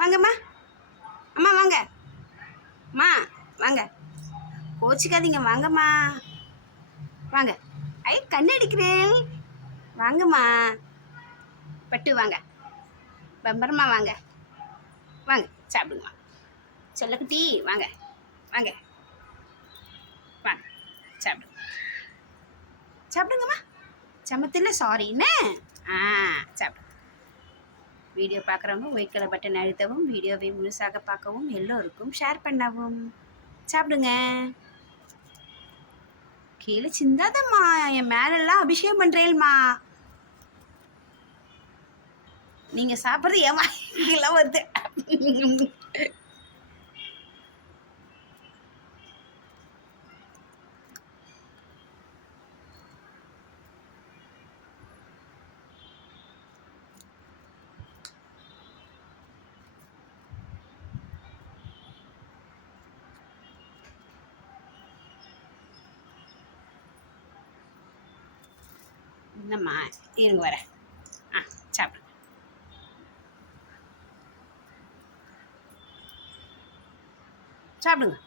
வாங்கம்மா. அம்மா வாங்க. அம்மா வாங்க. கோச்சிக்காதீங்க, வாங்கம்மா. வாங்க. ஐ கண்ணடிக்கிறேன். வாங்கம்மா. பட்டு வாங்க. பம்பரமா வாங்க. வாங்க சாப்பிடுங்கம்மா. செல்லக்குட்டி வாங்க. வாங்க வாங்க சாப்பிடுங்க. சாப்பிடுங்கம்மா. சமத்தில் சாரி என்ன? சாப்பிடுங்க. வீடியோ பார்க்குறவங்க ஒயிட் கலர் பட்டன் அழுத்தவும், வீடியோவை முழுசாக பார்க்கவும், எல்லோருக்கும் ஷேர் பண்ணவும். சாப்பிடுங்க. கீழே சிந்தாதம்மா, என் மேலெல்லாம் அபிஷேகம் பண்ணுறேன்மா. நீங்கள் சாப்பிட்றது என் வாய்க்கெல்லாம் வருது. என்னம்மா இருங்க வரேன். சாப்பிடுங்க. சாப்பிடுங்க.